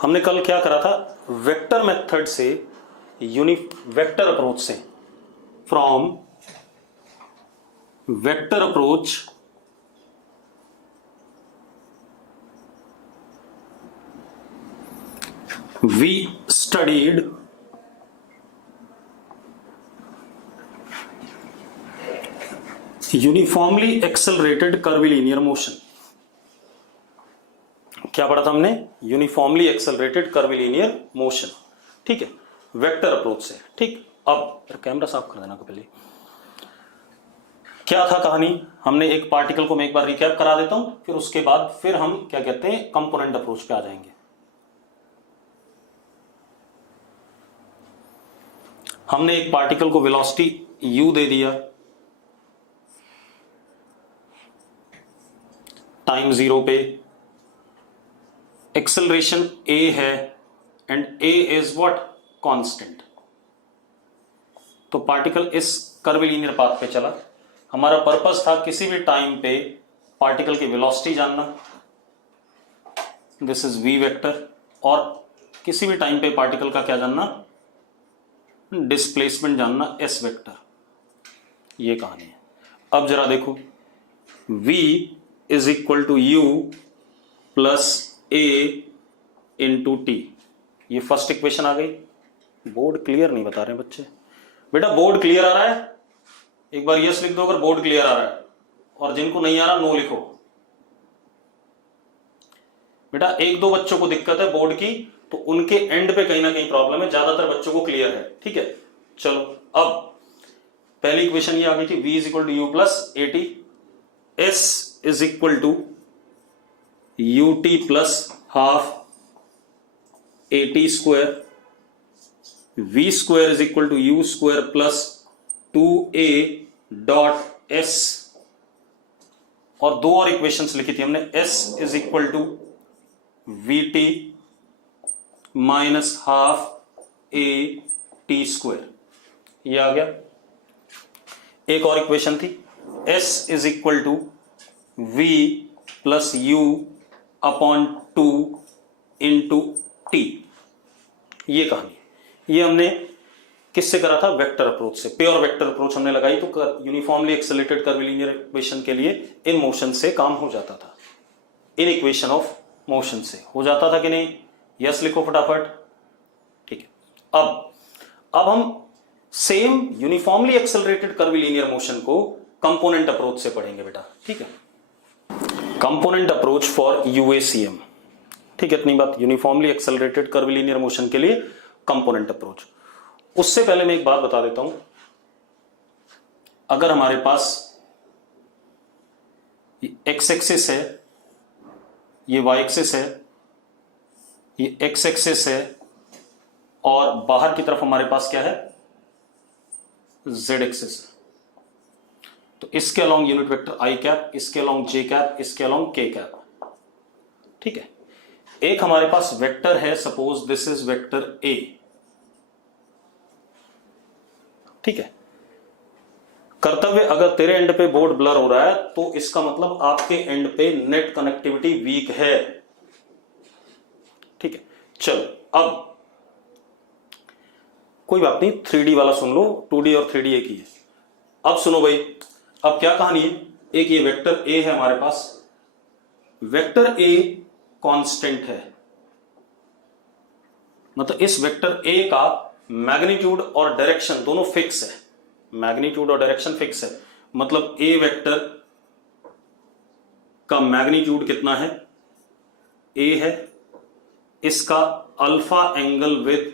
हमने कल क्या करा था, वेक्टर मेथड से वेक्टर अप्रोच से, from vector approach we studied uniformly accelerated curvilinear motion. क्या पढ़ा था हमने, यूनिफॉर्मली एक्सेलरेटेड कर्विलीनियर मोशन, ठीक है, वेक्टर अप्रोच से। ठीक, अब कैमरा साफ कर देना को पहले। क्या था कहानी, हमने एक पार्टिकल को मैं एक बार रिकैप करा देता हूं, फिर उसके बाद फिर हम क्या कहते हैं कंपोनेंट अप्रोच पे आ जाएंगे। हमने एक पार्टिकल को वेलोसिटी u दे दिया, टाइम 0 पे, एक्सेलरेशन a है and a is what, constant. तो पार्टिकल इस कर्विलीनियर पाथ पे चला। हमारा पर्पस था किसी भी टाइम पे पार्टिकल की वेलोसिटी जानना, दिस इज v वेक्टर, और किसी भी टाइम पे पार्टिकल का क्या जानना, डिस्प्लेसमेंट जानना, s वेक्टर। ये कहानी है। अब जरा देखो, v is equal to u plus a into t. ये फर्स्ट इक्वेशन आ गई। बोर्ड क्लियर नहीं बता रहे बच्चे, बेटा बोर्ड क्लियर आ रहा है, एक बार यस लिख दो अगर बोर्ड क्लियर आ रहा है, और जिनको नहीं आ रहा नो लिखो। बेटा एक दो बच्चों को दिक्कत है बोर्ड की, तो उनके एंड पे कहीं ना कहीं प्रॉब्लम है, ज्यादातर बच्चों को क्लियर है, ठीक है। चलो, अब पहली इक्वेशन ये आ गई थी, v is equal to u plus a t, s is equal to u t plus half a t square, v square is equal to u square plus 2a dot s, और दो और equations लिखी थी हमने, s is equal to v t minus half a t square. ये आ गया। एक और इक्वेशन थी, s is equal to v plus u upon 2 into t. ये कहानी, ये हमने किससे करा था, वेक्टर अप्रोच से। प्योर वेक्टर अप्रोच हमने लगाई तो यूनिफॉर्मली एक्सेलरेटेड कर्विलीनियर इक्वेशन के लिए इन मोशन से काम हो जाता था, इन इक्वेशन ऑफ मोशन से हो जाता था कि नहीं। यस लिखो फटाफट, ठीक है। अब हम same uniformly accelerated curvilinear motion को कंपोनेंट अप्रोच से पढ़ेंगे बेटा, ठीक है। कंपोनेंट अप्रोच फॉर यूएसीएम, ठीक है, इतनी बात। यूनिफॉर्मली एक्सेलरेटेड कर्विलीनियर मोशन के लिए कंपोनेंट अप्रोच। उससे पहले मैं एक बात बता देता हूं, अगर हमारे पास एक्स एक्सिस है, ये वाई एक्सिस है, ये एक्स एक्सिस है, और बाहर की तरफ हमारे पास क्या है, जेड एक्सिस है, तो इसके अलोंग यूनिट वेक्टर आई कैप, इसके अलोंग जे कैप, इसके अलोंग के कैप, ठीक है। एक हमारे पास वेक्टर है, suppose this is vector A, ठीक है। कर्तव्य, अगर तेरे एंड पे बोर्ड ब्लर हो रहा है तो इसका मतलब आपके एंड पे नेट कनेक्टिविटी वीक है, ठीक है। चलो, अब कोई बात नहीं, 3D वाला सुन लो, 2D और 3D एक ही है। अब सुनो भाई, अब क्या कहानी है, एक ये वेक्टर ए है हमारे पास, वेक्टर ए कांस्टेंट है, मतलब इस वेक्टर ए का मैग्नीट्यूड और डायरेक्शन दोनों फिक्स है, मैग्नीट्यूड और डायरेक्शन फिक्स है, मतलब ए वेक्टर का मैग्नीट्यूड कितना है, ए है, इसका alpha angle with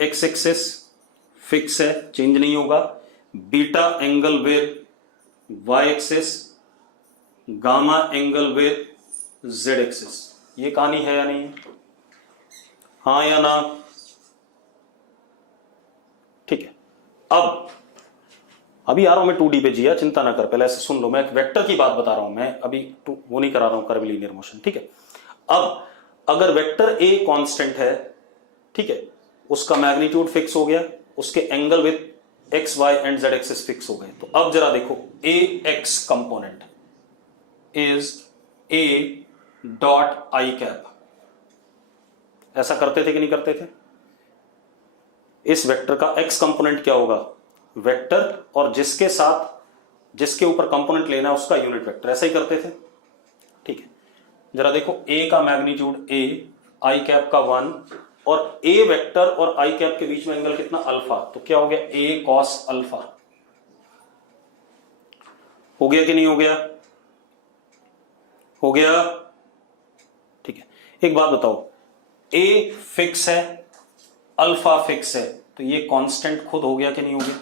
x axis fix है, चेंज नहीं होगा, beta angle with y axis, gamma angle with z axis. ये कहानी है या नहीं, हाँ या ना, ठीक है। अब अभी आ रहा हूं मैं 2D पे, जिया चिंता ना कर, पहले ऐसे सुन लो, मैं एक वेक्टर की बात बता रहा हूं, मैं अभी वो नहीं करा रहा हूं कर्विलीनियर मोशन, ठीक है। अब अगर वेक्टर ए कांस्टेंट है, ठीक है, उसका मैग्नीट्यूड फिक्स हो गया, उसके angle with x y and z axis fix हो गए, तो अब जरा देखो, a x component is a dot i cap, ऐसा करते थे कि नहीं करते थे? इस वेक्टर का x कंपोनेंट क्या होगा? वेक्टर, और जिसके साथ जिसके ऊपर कंपोनेंट लेना है उसका यूनिट वेक्टर, ऐसा ही करते थे। ठीक है, जरा देखो a का मैग्नीट्यूड a, i कैप का 1, और a वेक्टर और i कैप के बीच में एंगल कितना? अल्फा। तो क्या हो गया? a cos alpha. हो गया कि नहीं हो गया? हो गया। ठीक है, एक बात बताओ, a फिक्स है, अल्फा फिक्स है, तो ये कांस्टेंट खुद हो गया कि नहीं हो गया?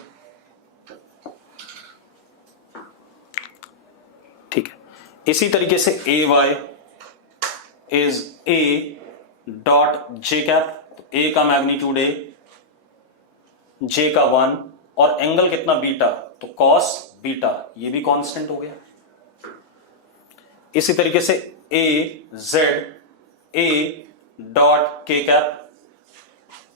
ठीक है, इसी तरीके से a y is a dot j cap. तो ए का मैग्नीट्यूड ए, जे का 1, और एंगल कितना? बीटा, तो कॉस बीटा, ये भी कांस्टेंट हो गया। इसी तरीके से ए जेड ए डॉट के कैप,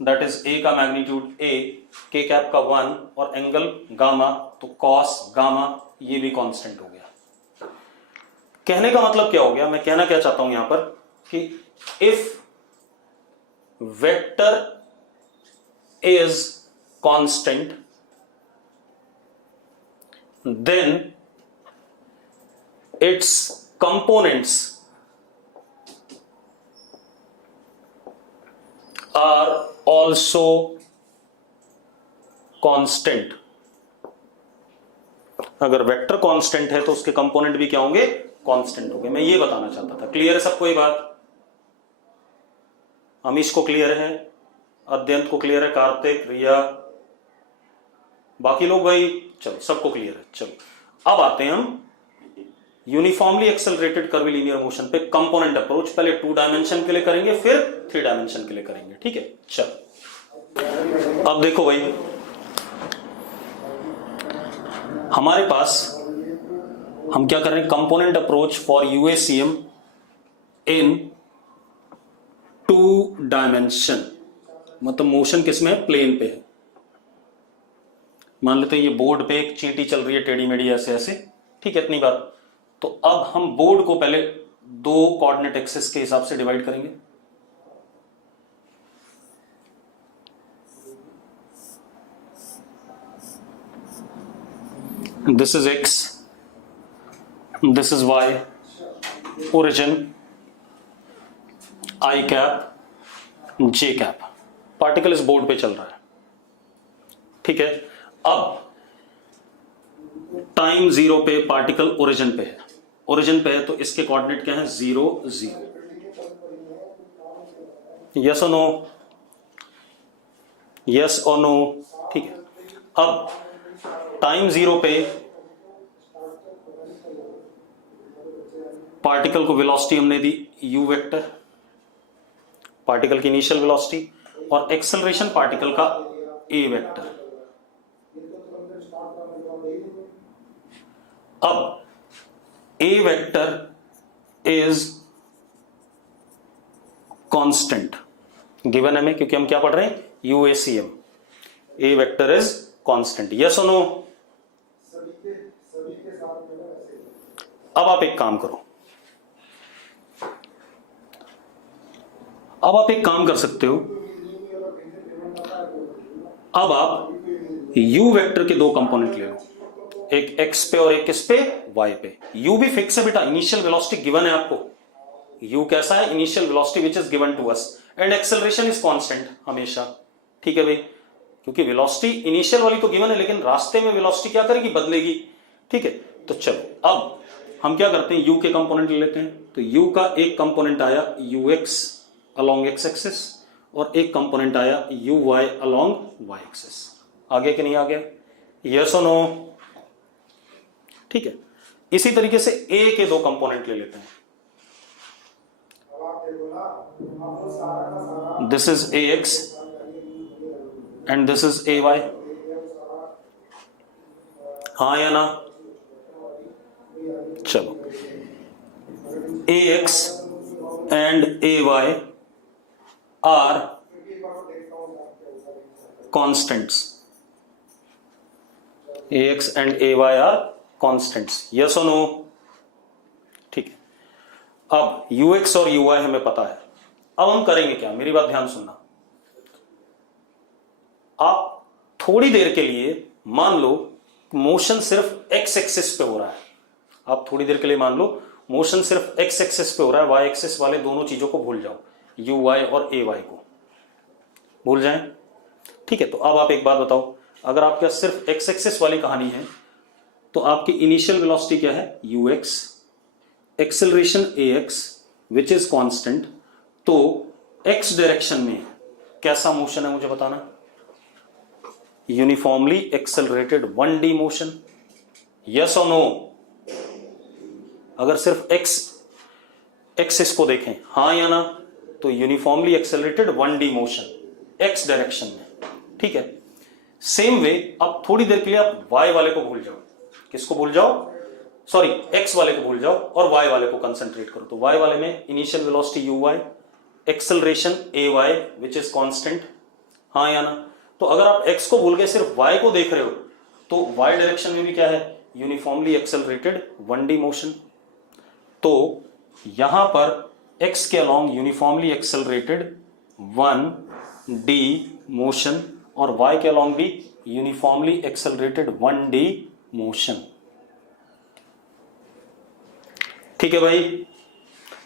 दैट इज ए का मैग्नीट्यूड ए, के कैप का 1, और एंगल गामा, तो कॉस गामा, ये भी कांस्टेंट हो गया। कहने का मतलब क्या हो गया? मैं कहना क्या चाहता हूं यहां पर कि if vector is constant then its components are also constant. अगर वेक्टर कांस्टेंट है तो उसके कंपोनेंट भी क्या होंगे? कांस्टेंट होंगे। मैं ये बताना चाहता था। क्लियर है सबको ये बात? अमीश को क्लियर है, अद्यंत को क्लियर है, कार्तिक, रिया, बाकी लोग भाई? चलो सबको क्लियर है। चलो अब आते हैं हम यूनिफॉर्मली एक्सेलरेटेड कर्वीलिनियर मोशन पे कंपोनेंट अप्रोच। पहले 2 डायमेंशन के लिए करेंगे, फिर 3 डायमेंशन के लिए करेंगे। ठीक है, चलो अब देखो भाई, हमारे पास हम क्या कर रहे हैं? Component approach for UACM in 2 dimension. मतलब मोशन किसमें? प्लेन पे है। मान लेते हैं ये बोर्ड पे एक चींटी चल रही है टेढ़ी मेढ़ी ऐसे ऐसे, ठीक है, इतनी बात। तो अब हम बोर्ड को पहले 2 कोऑर्डिनेट एक्सिस के हिसाब से डिवाइड करेंगे। This is x, this is y, origin i cap, j cap. Particle इस बोर्ड पे चल रहा है, ठीक है। अब टाइम 0 पे पार्टिकल ओरिजिन पे है, ओरिजिन पे है तो इसके कोऑर्डिनेट क्या है? 0 0। यस और नो? यस और नो? ठीक है। अब टाइम 0 पे पार्टिकल को वेलोसिटी हमने दी u वेक्टर, पार्टिकल की इनिशियल वेलोसिटी, और एक्सेलरेशन पार्टिकल का a वेक्टर। अब a vector is constant, given हमें, क्योंकि हम क्या पढ़ रहे हैं? यूएसीएम। a vector is constant. Yes और नो? अब आप एक काम करो, अब आप एक काम कर सकते हो। अब आप u वेक्टर के 2 कंपोनेंट ले लो, एक x पे और एक किस पे? y पे। u भी फिक्स है बेटा, इनिशियल वेलोसिटी गिवन है आपको। u कैसा है? Initial velocity which is given to us, and acceleration is constant हमेशा, ठीक है भाई, क्योंकि वेलोसिटी इनिशियल वाली तो गिवन है, लेकिन रास्ते में वेलोसिटी क्या करेगी? बदलेगी, ठीक है। तो चलो अब हम क्या करते हैं? u के कंपोनेंट ले लेते हैं। तो u का एक कंपोनेंट आया ux अलोंग x एक्सिस, और एक कंपोनेंट आया uy अलोंग y एक्सिस। आ गया कि नहीं आ गया? यस और नो? ठीक है। इसी तरीके से a के 2 कंपोनेंट ले लेते हैं। This is ax and this is ay। हाँ या ना? चलो, ax and ay are constants, ax and ay are constants. Yes और नो? ठीक है। अब ux और uy हमें पता है, अब हम करेंगे क्या, मेरी बात ध्यान सुनना। आप थोड़ी देर के लिए मान लो मोशन सिर्फ एक्स एक्सिस पे हो रहा है, आप थोड़ी देर के लिए मान लो मोशन सिर्फ एक्स एक्सिस पे हो रहा है, वाई एक्सिस वाले दोनों चीजों को भूल जाओ, यू वाई और ए वाई को भूल जाएं। ठीक है, तो अब आप एक बात बताओ, अगर आपके पास सिर्फ एक्स एक्सिस वाली कहानी है तो आपकी इनिशियल वेलोसिटी क्या है, you x, acceleration A x which is constant. तो एक्स डायरेक्शन में कैसा मोशन है मुझे बताना, uniformly accelerated 1D motion, yes और नो। अगर सिर्फ एक्स एक्सिस को देखें, हाँ या ना, तो uniformly accelerated 1D motion x direction में। ठीक है, सेम वे अब थोड़ी देर के लिए आप वाई वाले को भूल जाओ, किसको भूल जाओ, सॉरी एक्स वाले को भूल जाओ और वाई वाले को कंसंट्रेट करो। तो वाई वाले में initial velocity u y, acceleration a y which is constant, हाँ या ना। तो अगर आप एक्स को भूल के सिर्फ वाई को देख रहे हो तो वाई डायरेक्शन में भी क्या है, यूनिफॉर्मली एक्सेलरेटेड 1D मोशन। तो यहां पर एक्स के along uniformly accelerated 1D motion और वाई के अलोंग भी यूनिफॉर्मली एक्सेलरेटेड 1D मोशन। ठीक है भाई,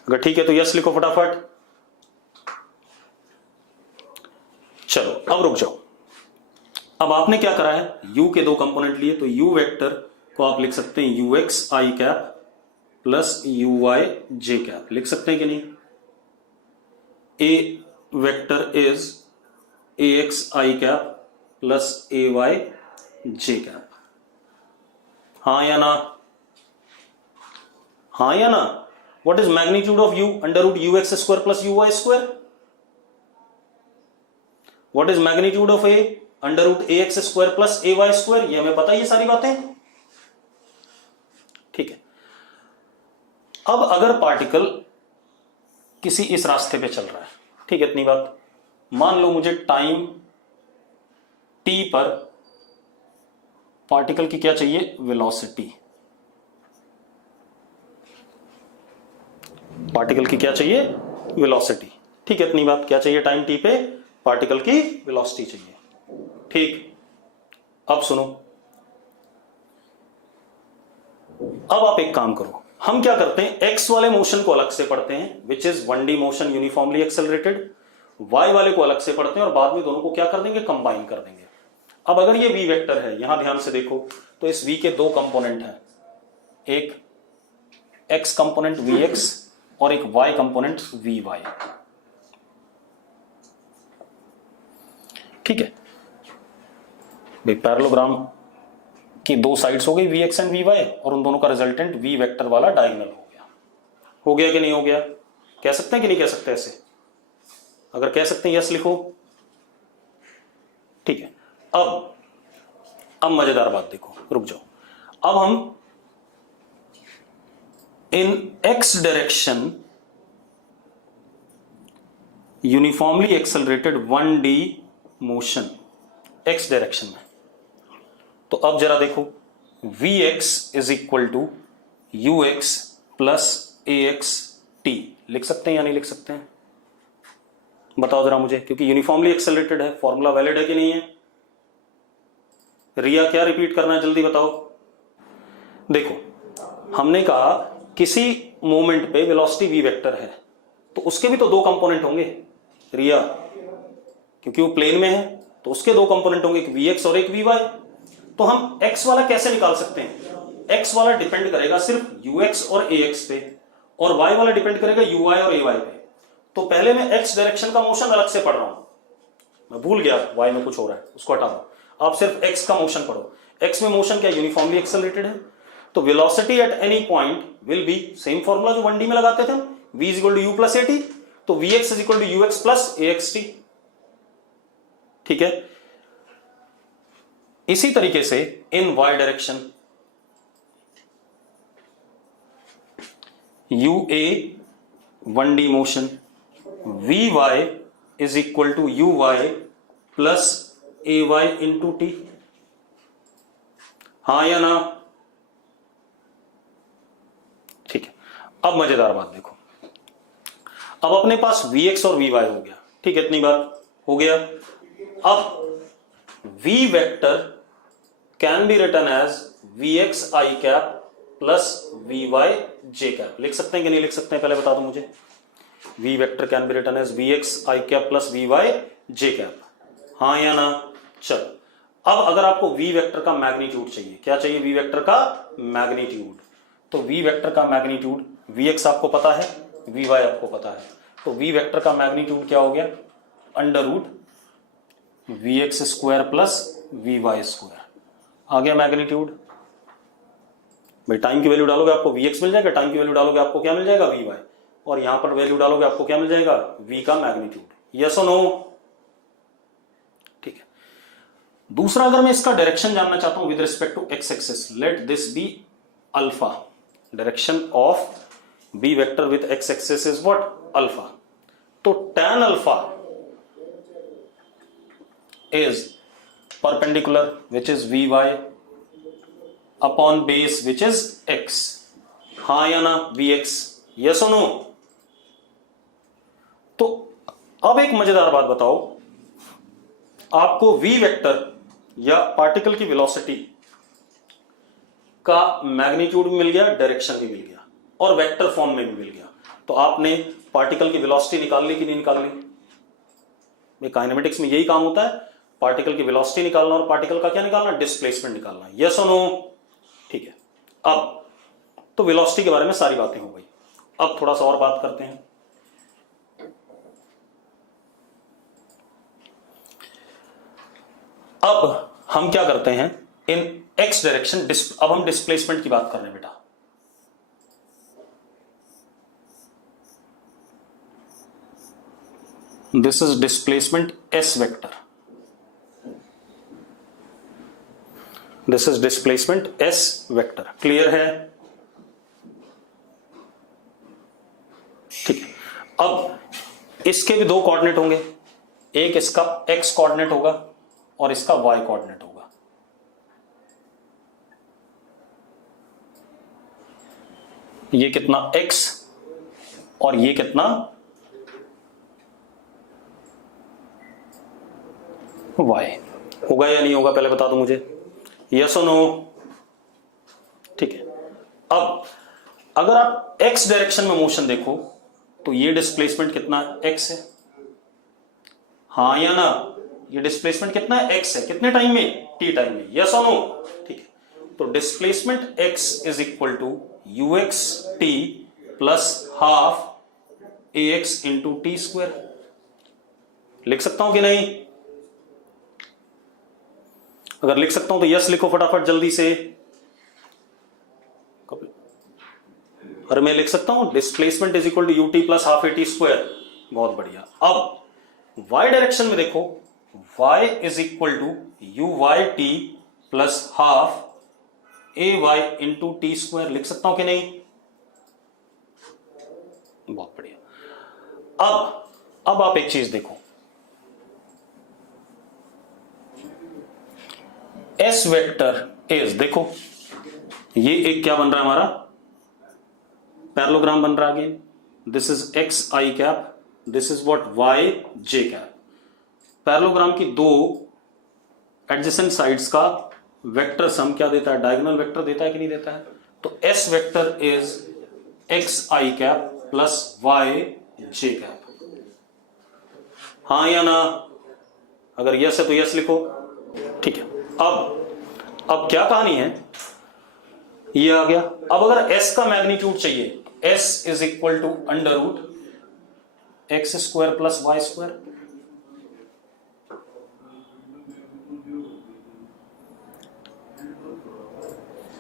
अगर ठीक है तो यस लिखो फटाफट। चलो अब रुक जाओ, अब आपने क्या करा है, u के दो कंपोनेंट लिए, तो u वेक्टर को आप लिख सकते हैं u x i cap plus u y j cap, लिख सकते हैं कि नहीं। A vector is a x i cap plus a y j cap, हाँ या ना, हाँ या ना। What is magnitude of u, under root u x square plus u y square. What is magnitude of a, under root a x square plus a y square. ये हमें पता है ये सारी बातें। ठीक है, अब अगर पार्टिकल किसी इस रास्ते पे चल रहा है, ठीक है, इतनी बात, मान लो मुझे टाइम t पर पार्टिकल की क्या चाहिए, वेलोसिटी। पार्टिकल की क्या चाहिए, वेलोसिटी। ठीक है, इतनी बात, क्या चाहिए टाइम t पे, पार्टिकल की वेलोसिटी चाहिए। ठीक, अब सुनो, अब आप एक काम करो, हम क्या करते हैं, एक्स वाले मोशन को अलग से पढ़ते हैं which is 1D motion uniformly accelerated, y वाले को अलग से पढ़ते हैं और बाद में दोनों को क्या कर देंगे, कंबाइन कर देंगे। अब अगर ये v वेक्टर है, यहां ध्यान से देखो, तो इस v के दो कंपोनेंट हैं, एक x कंपोनेंट vx और एक y कंपोनेंट vy। ठीक है भाई, पैरेललोग्राम की दो साइड्स हो गई vx एंड vy और उन दोनों का रिजल्टेंट v वेक्टर वाला डायगोनल हो गया कि नहीं हो गया, कह सकते हैं कि नहीं कह सकते ऐसे, अगर कह सकते हैं यस लिखो। ठीक है, अब मजेदार बात देखो, रुक जाओ, अब हम in x direction uniformly accelerated 1D motion x direction में, तो अब जरा देखो, vx is equal to u x plus a x t, लिख सकते हैं या नहीं लिख सकते हैं, बताओ जरा मुझे, क्योंकि यूनिफॉर्मली एक्सेलरेटेड है, फॉर्मूला वैलिड है कि नहीं है। रिया क्या रिपीट करना है, जल्दी बताओ। देखो, हमने कहा किसी मोमेंट पे वेलोसिटी v वेक्टर है तो उसके भी तो दो कंपोनेंट होंगे रिया, क्योंकि वो प्लेन में है तो उसके दो कंपोनेंट होंगे, एक vx और एक vy। तो हम x वाला कैसे निकाल सकते हैं, x वाला डिपेंड करेगा सिर्फ ux और ax पे और y वाला डिपेंड करेगा uy और ay पे। तो पहले मैं x डायरेक्शन का मोशन अलग से पढ़ रहा हूं, मैं भूल गया y में कुछ हो रहा है, उसको हटा दो, आप सिर्फ x का मोशन पढ़ो। x में मोशन क्या, यूनिफॉर्मली एक्सेलरेटेड है, तो velocity at any point will be same formula जो 1D में लगाते थे, v is equal to u plus a t, तो vx is equal to ux plus axt। ठीक है, इसी तरीके से in y direction ua 1D motion, vy is equal to uy plus ay into t, हाँ या ना। ठीक है, अब मजेदार बात देखो, अब अपने पास Vx और Vy हो गया, ठीक है, इतनी बात हो गया। अब V vector can be written as Vx I cap plus Vy j cap. लिख सकते हैं कि नहीं लिख सकते हैं, पहले बता दो मुझे। V vector can be written as Vx I cap plus Vy j cap, हाँ या ना? चलो, अब अगर आपको V वेक्टर का मैग्नीट्यूड चाहिए, क्या चाहिए? V वेक्टर का मैग्नीट्यूड। तो V वेक्टर का मैग्नीट्यूड, Vx आपको पता है, Vy आपको पता है, तो V वेक्टर का मैग्नीट्यूड क्या हो गया? Under root Vx square plus Vy square, आ गया मैग्नीट्यूड। भाई टाइम की वैल्यू डालोगे आपको Vx मिल जाएगा, टाइम की वैल्यू डालोगे आपको क्या मिल जाएगा? Vy, और यहां पर वैल्यू डालोगे आपको क्या मिल जाएगा? V का मैग्नीट्यूड। यस और नो? ठीक है। दूसरा, अगर मैं इसका डायरेक्शन जानना चाहता हूं with respect to x axis, let this be alpha, direction of b vector with x axis is what? Alpha. तो tan alpha is perpendicular which is Vy upon base which is x, हाँ या ना? Vx, yes और no? तो अब एक मजेदार बात बताओ, आपको V वेक्टर या पार्टिकल की वेलोसिटी का मैग्नीट्यूड भी मिल गया, डायरेक्शन भी मिल गया, और वेक्टर फॉर्म में भी मिल गया, तो आपने पार्टिकल की वेलोसिटी निकाल ली कि नहीं निकाल ली? काइनेमेटिक्स में यही काम होता है, पार्टिकल की वेलोसिटी निकालना और पार्टिकल का क्या निकालना? डिस्प्लेसमेंट निकालना। यस और नो? ठीक है। अब तो वेलोसिटी के बारे में सारी बातें हो गई, अब थोड़ा सा और बात करते हैं। अब हम क्या करते हैं, इन एक्स डायरेक्शन, अब हम डिस्प्लेसमेंट की बात कर रहे हैं बेटा। This is displacement S vector, this is displacement S vector, clear है? ठीक है। अब इसके भी दो कोऑर्डिनेट होंगे, एक इसका एक्स कोऑर्डिनेट होगा और इसका वाई कोऑर्डिनेट होगा। ये कितना एक्स और ये कितना वाई होगा या नहीं होगा, पहले बता दो मुझे, यस और नो? ठीक है। अब अगर आप एक्स डायरेक्शन में मोशन देखो तो ये डिस्प्लेसमेंट कितना एक्स है, हाँ या ना? ये डिस्प्लेसमेंट कितना है? एक्स है। कितने टाइम में? टी टाइम में, यस और नो? ठीक है। तो displacement x is equal to u x t plus half a x into t square. लिख सकता हूं कि नहीं? अगर लिख सकता हूं तो यस लिखो फटाफट जल्दी से। अरे मैं लिख सकता हूं displacement is equal to u t plus half a t square, बहुत बढ़िया। अब वाई डायरेक्शन में देखो, y is equal to u y t plus half a y into t square. लिख सकता हूं कि नहीं? बहुत बढ़िया। अब आप एक चीज देखो, एस वेक्टर इज, देखो ये एक क्या बन रहा है हमारा? पैरेललोग्राम बन रहा है again. This is x i cap, this is what? Y j cap. Parallelogram की दो एडजेसेंट साइड्स का वेक्टर सम क्या देता है? डायगोनल वेक्टर देता है कि नहीं देता है? तो s vector is x i cap plus y j cap, हाँ या ना? अगर यस है तो यस लिखो। ठीक है। अब क्या कहानी है, ये आ गया। अब अगर s का मैग्नीट्यूड चाहिए, s is equal to under root x square plus y square.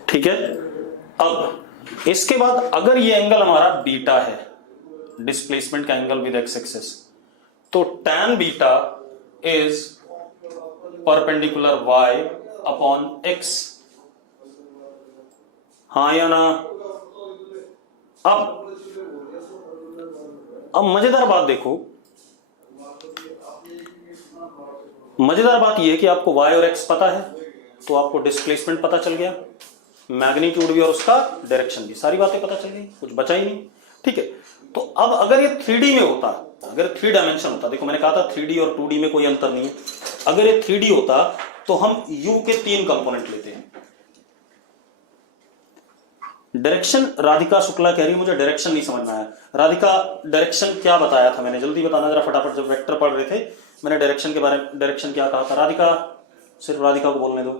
ठीक है। अब इसके बाद अगर ये एंगल हमारा बीटा है, डिस्प्लेसमेंट का एंगल विद एक्स एक्सिस, तो tan beta is perpendicular y upon x, हाँ या ना? अब मजेदार बात देखो, मजेदार बात यह है कि आपको y और x पता है, तो आपको डिस्प्लेसमेंट पता चल गया, मैग्नीट्यूड भी और उसका डायरेक्शन भी, सारी बातें पता चल गई, कुछ बचा ही नहीं। ठीक है। तो अब अगर ये 3D में होता, अगर 3 डायमेंशन होता, देखो मैंने कहा था 3D और 2D में कोई अंतर नहीं है, अगर ये 3D होता तो हम u के 3 कंपोनेंट लेते हैं। डायरेक्शन, राधिका शुक्ला कह रही है मुझे डायरेक्शन नहीं समझ में आया। राधिका डायरेक्शन क्या बताया था मैंने, जल्दी बताना जरा फटाफट, जब वेक्टर पढ़ रहे थे मैंने डायरेक्शन के बारे में, डायरेक्शन क्या कहा था? राधिका, सिर्फ राधिका को बोलने दो।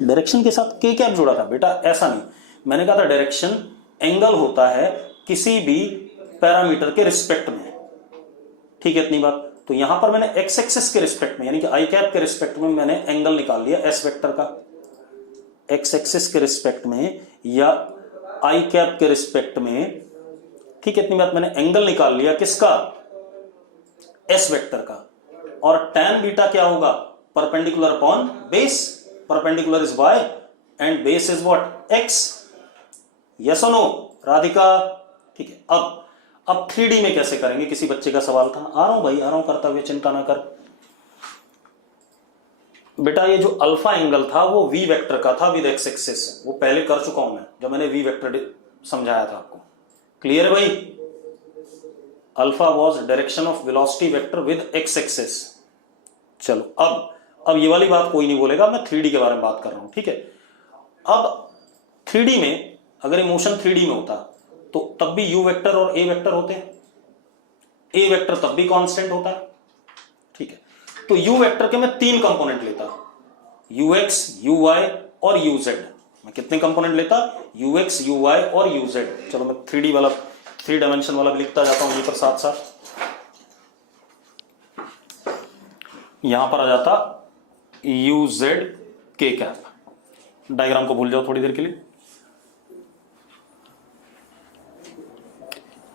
डायरेक्शन के साथ के क्या जुड़ा था बेटा? ऐसा नहीं, मैंने कहा था डायरेक्शन एंगल होता है किसी भी पैरामीटर के रिस्पेक्ट में, ठीक है इतनी बात। तो यहां पर मैंने एक्स एक्सिस के रिस्पेक्ट में यानी कि आई कैप के रिस्पेक्ट में मैंने एंगल निकाल लिया एस वेक्टर का, एक्स एक्सिस के रिस्पेक्ट में या आई कैप के रिस्पेक्ट में, ठीक है इतनी बात। मैंने एंगल निकाल लिया किसका? एस वेक्टर का। और tan बीटा क्या होगा? Perpendicular upon base, perpendicular is y and base is what? x। Yes और नो राधिका? ठीक है। अब 3D में कैसे करेंगे, किसी बच्चे का सवाल था। आ रहा हूं भाई, आ रहा हूं, करता हुए चिंता ना कर बेटा। ये जो अल्फा एंगल था वो v वेक्टर का था विद x एक्सिस, वो पहले कर चुका हूं मैं जब मैंने v वेक्टर समझाया था आपको। क्लियर है भाई? Alpha was direction of velocity vector with x axis. चलो अब ये वाली बात कोई नहीं बोलेगा, मैं 3D के बारे में बात कर रहा हूं, ठीक है। अब 3D में अगर इमोशन 3D में होता तो तब भी u वेक्टर और a वेक्टर होते हैं, a वेक्टर तब भी कांस्टेंट होता है, ठीक है। तो u वेक्टर के मैं 3 कंपोनेंट लेता, ux, uy और uz। मैं कितने कंपोनेंट लेता? ux, uy और uz। चलो मैं 3D वाला, 3 डायमेंशन वाला भी लिखता जाता हूं यहीं पर साथ साथ। यहां पर आ जाता uz k कैप। डायग्राम को भूल जाओ थोड़ी देर के लिए।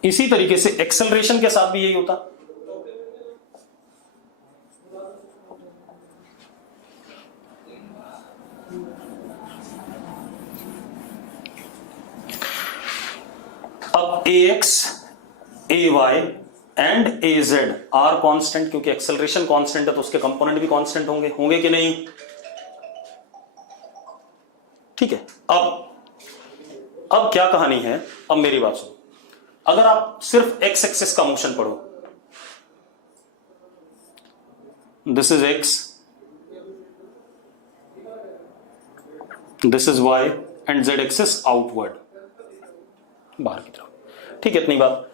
इसी तरीके से एक्सेलरेशन के साथ भी यही होता। अब ax, ay and az are constant, क्योंकि एक्सेलरेशन कांस्टेंट है तो उसके कंपोनेंट भी कांस्टेंट होंगे कि नहीं? ठीक है। अब क्या कहानी है, अब मेरी बात सुनो। अगर आप सिर्फ एक्स एक्सिस का मोशन पढ़ो, this is x, this is y and z axis outward, बाहर की तरफ, ठीक है इतनी बात।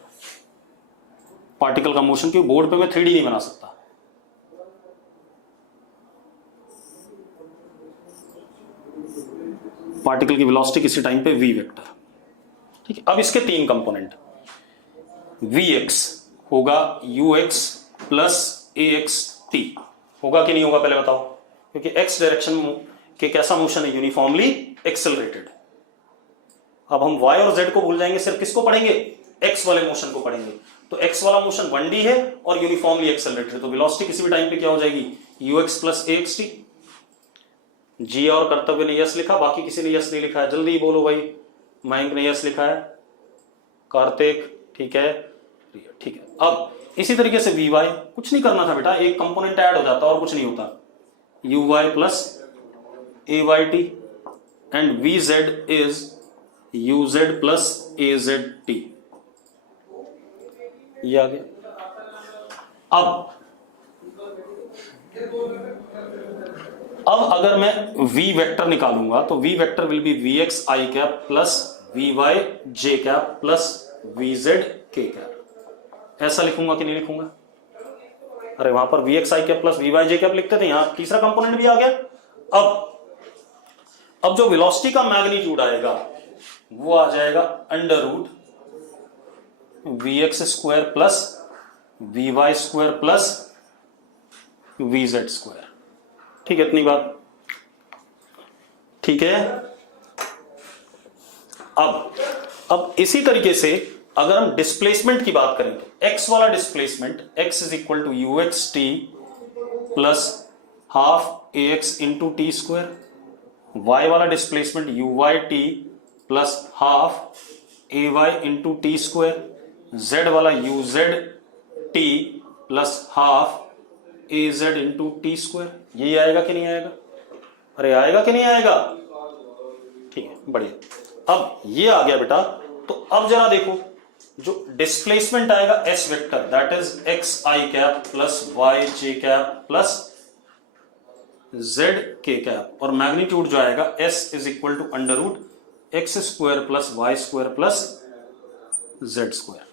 पार्टिकल का मोशन क्यों, बोर्ड पे मैं 3D नहीं बना सकता। पार्टिकल की वेलोसिटी किसी टाइम पे v वेक्टर, ठीक है। अब इसके 3 कंपोनेंट, vx होगा ux प्लस axt, होगा कि नहीं होगा पहले बताओ? क्योंकि x डायरेक्शन के कैसा मोशन है? Uniformly accelerated. अब हम y और z को भूल जाएंगे, सिर्फ किसको पढ़ेंगे? x वाले मोशन को पढ़ेंगे। तो x वाला मोशन 1D है और यूनिफॉर्मली एक्सेलरेटेड, तो वेलोसिटी किसी भी टाइम पे क्या हो जाएगी? ux plus axt। जी और कर्तव्य ने यस लिखा, बाकी किसी ने यस नहीं लिखा है, जल्दी बोलो भाई। मयंक ने यस लिखा है, कार्तिक ठीक है, ठीक है। अब इसी तरीके से वी वाई, कुछ नहीं करना था बेटा, एक कंपोनेंट ऐड हो जाता और कुछ नहीं होता, u y plus a y t and v z is u z plus a z t. ये आ गया। अब अगर मैं v वेक्टर निकालूंगा तो v vector will be vx i cap plus vy j cap plus vz k cap. ऐसा लिखूंगा कि नहीं लिखूंगा? अरे वहां पर vx i cap plus vy j cap लिखते थे, यहां तीसरा कंपोनेंट भी आ गया। अब जो वेलोसिटी का मैग्नीट्यूड आएगा वो आ जाएगा under root vx square plus vy square plus vz square, ठीक है इतनी बात, ठीक है। अब इसी तरीके से अगर हम डिस्प्लेसमेंट की बात करें तो x वाला displacement x is equal to u x t plus half a x into t square, y वाला displacement u y t plus half a y into t square, z वाला u z t plus half a z into t square. यही आएगा कि नहीं आएगा? अरे आएगा कि नहीं आएगा? ठीक है बढ़िया। अब ये आ गया बेटा, तो अब जरा देखो जो डिस्प्लेसमेंट आएगा s vector that is x i cap plus y j cap plus z k cap, और मैग्नीट्यूड जो आएगा s is equal to under root x square plus y square plus z square.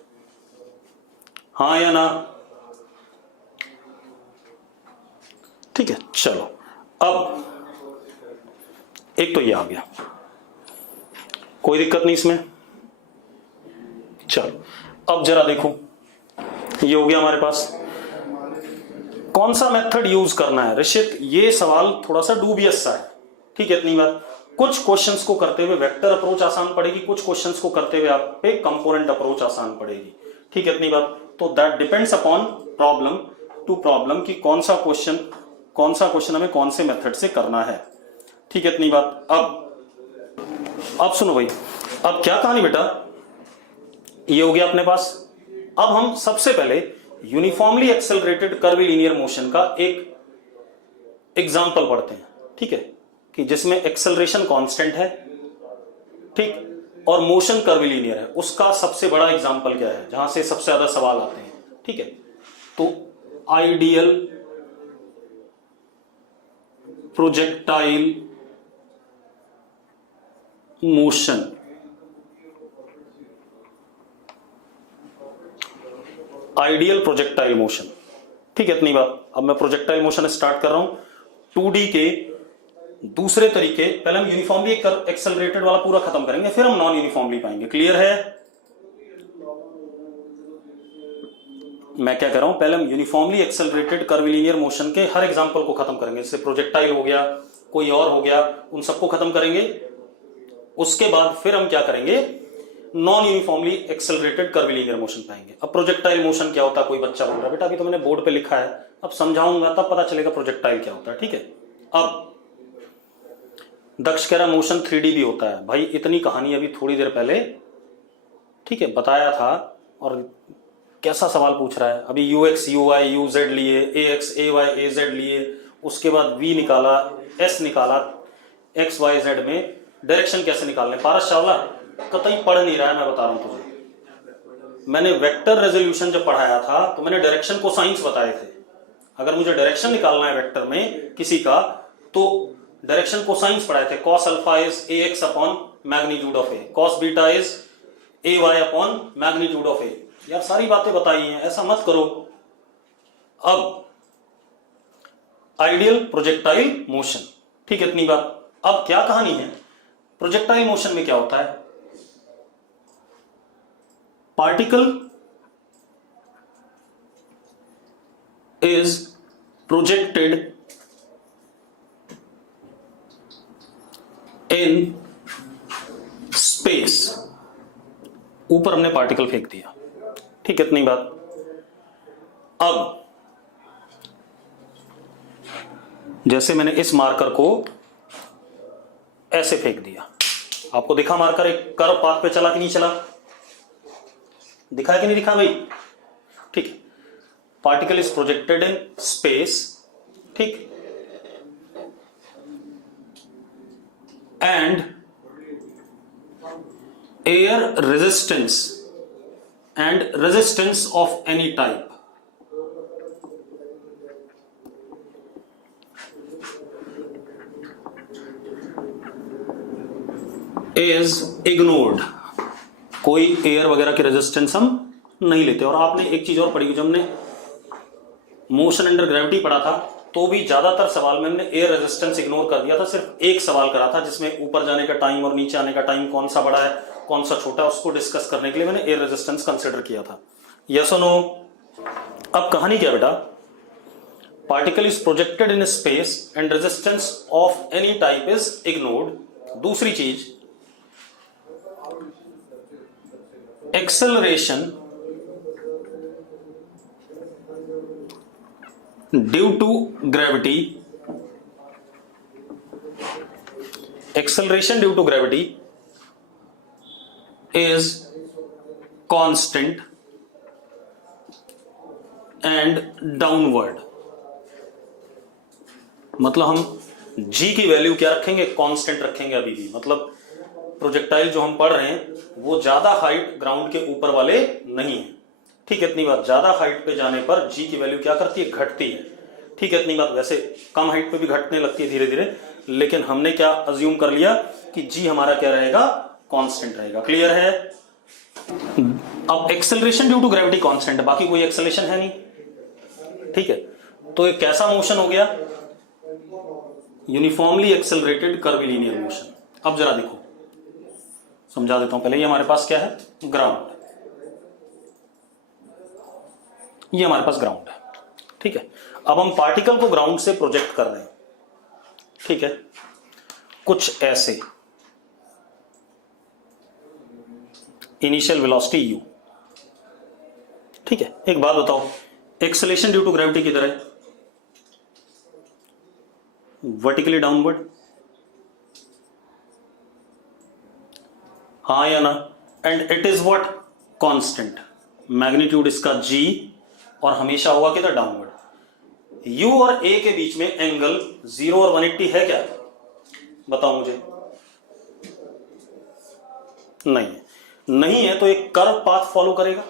हाँ या ना? ठीक है, चलो अब एक तो ये आ गया, कोई दिक्कत नहीं इसमें। चलो अब जरा देखो, ये हो गया हमारे पास। कौन सा मेथड यूज करना है ऋषित, ये सवाल थोड़ा सा डूबियस सा है। ठीक है, इतनी बात। कुछ क्वेश्चंस को करते हुए वेक्टर अप्रोच आसान पड़ेगी, कुछ क्वेश्चंस को करते हुए आप पे कंपोनेंट अप्रोच आसान पड़ेगी। ठीक है, इतनी बात। तो that depends upon problem to problem कि कौन सा क्वेश्चन हमें कौन से मेथड से करना है। ठीक है, इतनी बात। अब सुनो भाई, अब क्या कहानी बेटा, ये हो गया अपने पास। अब हम सबसे पहले यूनिफॉर्मली एक्सेलरेटेड कर्वीलिनियर मोशन का एक एग्जांपल पढ़ते हैं। ठीक है, कि जिसमें एक्सेलरेशन कांस्टेंट है, ठीक, और मोशन कर्वीलिनियर है। उसका सबसे बड़ा एग्जांपल क्या है, जहां से सबसे ज्यादा सवाल आते हैं। ठीक है, तो ideal projectile motion, ideal projectile motion. ठीक है, इतनी बात। अब मैं प्रोजेक्टाइल मोशन स्टार्ट कर रहा हूं 2D के दूसरे तरीके। पहले हम यूनिफॉर्मली एक्सेलरेटेड वाला पूरा खत्म करेंगे, फिर हम नॉन यूनिफॉर्मली पाएंगे। क्लियर है? मैं क्या कर रहा हूं, पहले हम यूनिफॉर्मली एक्सेलरेटेड कर्वीलिनियर मोशन के हर एग्जांपल को खत्म करेंगे। जैसे प्रोजेक्टाइल हो गया, कोई और हो गया, उन सबको खत्म करेंगे। उसके बाद फिर हम क्या करेंगे, non uniformly accelerated curvilinear motion पाएंगे। अब प्रोजेक्टाइल मोशन क्या होता है, कोई बच्चा बोल रहा है बेटा अभी तो मैंने बोर्ड पे लिखा है, अब समझाऊंगा तब पता चलेगा प्रोजेक्टाइल क्या होता है। ठीक है, अब दक्ष कह रहा मोशन 3D भी होता है। भाई इतनी कहानी अभी थोड़ी देर पहले, ठीक है, बताया था, और कैसा सवाल पूछ रहा है। अभी ux uy uz लिए, ax ay az लिए, उसके बाद v निकाला, s निकाला, x y z में डायरेक्शन कैसे निकालने। पारस चावला कतई पढ़ नहीं रहा है, मैं बता रहा हूं तुझे। मैंने वेक्टर रेजोल्यूशन जब पढ़ाया था तो मैंने डायरेक्शन कोसाइंस बताए थे। अगर मुझे डायरेक्शन निकालना है वेक्टर में किसी का, तो डायरेक्शन कोसाइंस पढ़ाए थे। cos alpha is ax upon magnitude of a, cos beta is ay upon magnitude of a। यार सारी बातें बताई हैं, ऐसा मत करो। अब आइडियल प्रोजेक्टाइल मोशन, ठीक है, इतनी बात। अब क्या कहानी है, प्रोजेक्टाइल मोशन में क्या होता है, particle is projected in space. ऊपर हमने पार्टिकल फेंक दिया, ठीक है, इतनी बात। अब जैसे मैंने इस मार्कर को ऐसे फेंक दिया, आपको दिखा मार्कर एक कर्व पाथ पे चला कि नहीं चला, दिखा है कि नहीं दिखा भाई, ठीक है। Particle is projected in space, ठीक, and air resistance and resistance of any type is ignored। कोई एयर वगैरह की रेजिस्टेंस हम नहीं लेते। और आपने एक चीज और पढ़ी, जब हमने मोशन अंडर ग्रेविटी पढ़ा था तो भी ज्यादातर सवाल में हमने एयर रेजिस्टेंस इग्नोर कर दिया था। सिर्फ एक सवाल करा था जिसमें ऊपर जाने का टाइम और नीचे आने का टाइम कौन सा बड़ा है कौन सा छोटा है, उसको डिस्कस करने के लिए मैंने एयर रेजिस्टेंस कंसिडर किया था। यस और नो? अब कहानी क्या बेटा, particle is projected in space and resistance of any type is ignored. दूसरी चीज, acceleration due to gravity, acceleration due to gravity is constant and downward। मतलब हम g की वैल्यू क्या रखेंगे, कांस्टेंट रखेंगे अभी भी। मतलब प्रोजेक्टाइल जो हम पढ़ रहे हैं वो ज्यादा हाइट ग्राउंड के ऊपर वाले नहीं है। ठीक है, इतनी बात। ज्यादा हाइट पे जाने पर जी की वैल्यू क्या करती है, घटती है। ठीक है, इतनी बात। वैसे कम हाइट पे भी घटने लगती है धीरे धीरे, लेकिन हमने क्या अज्यूम कर लिया कि जी हमारा क्या रहेगा, कांस्टेंट रहेगा। क्लियर है? अब acceleration due to gravity constant है, बाकी कोई एक्सेलरेशन है नहीं। ठीक है, तो एक कैसा मोशन हो गया, यूनिफॉर्मली एक्सेलरेटेड कर्वीलिनियर मोशन। अब जरा देखो, समझा देता हूं पहले। ये हमारे पास क्या है, ग्राउंड। ये हमारे पास ग्राउंड है। ठीक है, अब हम पार्टिकल को ग्राउंड से प्रोजेक्ट कर रहे हैं। ठीक है, कुछ ऐसे इनिशियल वेलोसिटी u। ठीक है, एक बात बताओ, एक्सेलरेशन ड्यू टू ग्रेविटी किधर है, वर्टिकली डाउनवर्ड, हाँ या ना? And it is what, constant. Magnitude इसका g और हमेशा होगा किधर, डाउनवर्ड। u और a के बीच में एंगल 0 और 180 है क्या, बताओ मुझे। नहीं है। नहीं है तो एक कर्व पाथ फॉलो करेगा,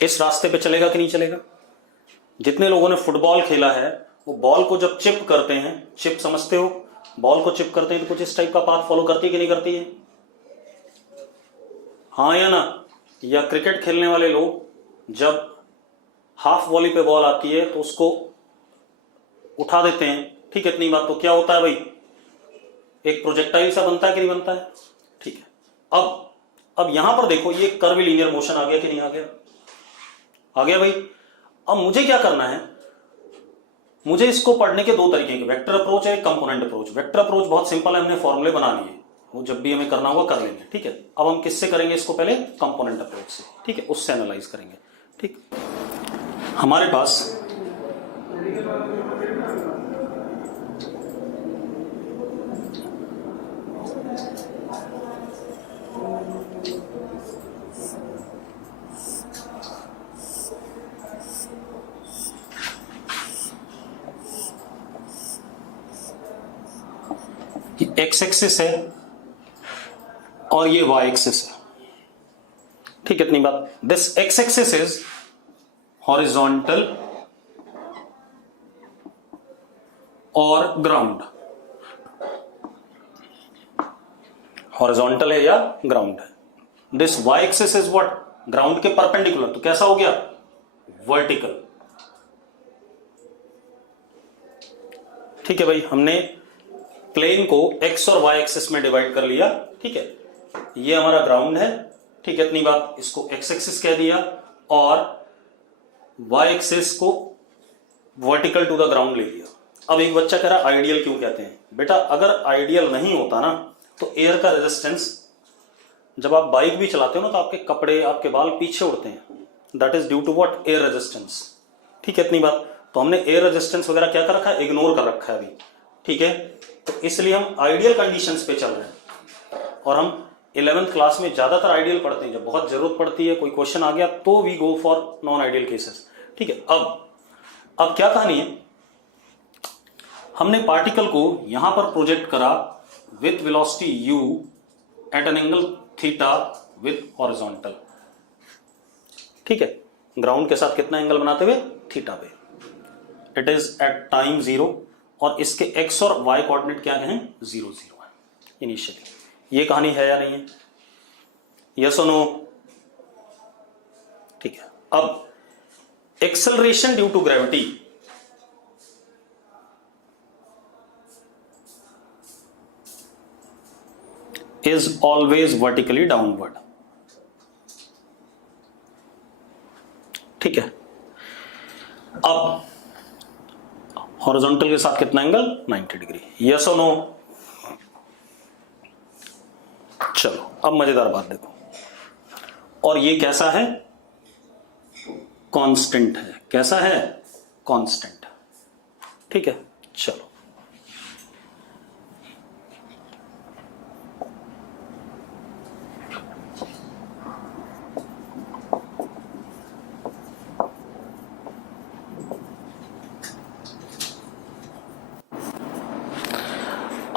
इस रास्ते पे चलेगा कि नहीं चलेगा। जितने लोगों ने फुटबॉल खेला है वो बॉल को जब चिप करते हैं, चिप समझते हो, बॉल को चिप करते हैं तो कुछ इस टाइप का पाथ फॉलो करती है कि नहीं करती है, हाँ या ना? या क्रिकेट खेलने वाले लोग जब हाफ वॉली पे बॉल आती है तो उसको उठा देते हैं। ठीक है, इतनी बात। तो क्या होता है भाई, एक प्रोजेक्टाइल सा बनता है कि नहीं बनता है। ठीक है, अब यहां पर देखो, ये कर्वीलिनियर मोशन आ गया कि नहीं आ गया, आ गया भाई। अब मुझे क्या करना है, मुझे इसको पढ़ने के दो तरीके के, वेक्टर अप्रोच है, कंपोनेंट अप्रोच। वेक्टर अप्रोच बहुत सिंपल है, हमने फॉर्मूले बना लिए, वो जब भी हमें करना होगा कर लेंगे। ठीक है, अब हम किससे करेंगे इसको, पहले कंपोनेंट अप्रोच से। ठीक है, उससे एनालाइज करेंगे। ठीक, हमारे पास एक्स एक्सिस है और ये वाई एक्सिस है। ठीक है, इतनी बात। This x axis is horizontal और ग्राउंड, हॉरिजॉन्टल है या ग्राउंड है। This y axis is what, ground के परपेंडिकुलर, तो कैसा हो गया, वर्टिकल। ठीक है भाई, हमने प्लेन को एक्स और वाई एक्सिस में डिवाइड कर लिया। ठीक है, ये हमारा ग्राउंड है। ठीक है, इतनी बात। इसको एक्स एक्सिस कह दिया और वाई एक्सिस को वर्टिकल टू द ग्राउंड ले लिया। अब एक बच्चा कह रहा आइडियल क्यों कहते हैं, बेटा अगर आइडियल नहीं होता ना तो एयर का रेजिस्टेंस, जब आप बाइक भी चलाते हो ना तो आपके कपड़े, आपके बाल पीछे उड़ते हैं, that is due to what, air resistance. ठीक है, इतनी बात। तो हमने एयर रेजिस्टेंस वगैरह क्या कर रखा है, इग्नोर कर रखा है अभी। ठीक है, तो इसलिए हम आइडियल कंडीशंस पे चल रहे हैं और हम 11th क्लास में ज्यादातर आइडियल पढ़ते हैं। जब बहुत जरूरत पड़ती है, कोई क्वेश्चन आ गया, तो we go for non ideal cases. ठीक है, अब क्या कहानी है, हमने पार्टिकल को यहां पर प्रोजेक्ट करा with velocity u at an angle theta with horizontal. ठीक है, ग्राउंड के साथ कितना एंगल बनाते हुए, थीटा पे। इट इज एट टाइम 0 और इसके x और y कोऑर्डिनेट क्या हैं, 0 0 है इनिशियली। ये कहानी है या नहीं है, यस और नो। ठीक है, अब acceleration due to gravity is always vertically downward. ठीक है, अब हॉरिजॉन्टल के साथ कितना एंगल, 90 डिग्री। यस और नो। चलो अब मजेदार बात देखो, और ये कैसा है, कांस्टेंट है। कैसा है, कांस्टेंट। ठीक है, चलो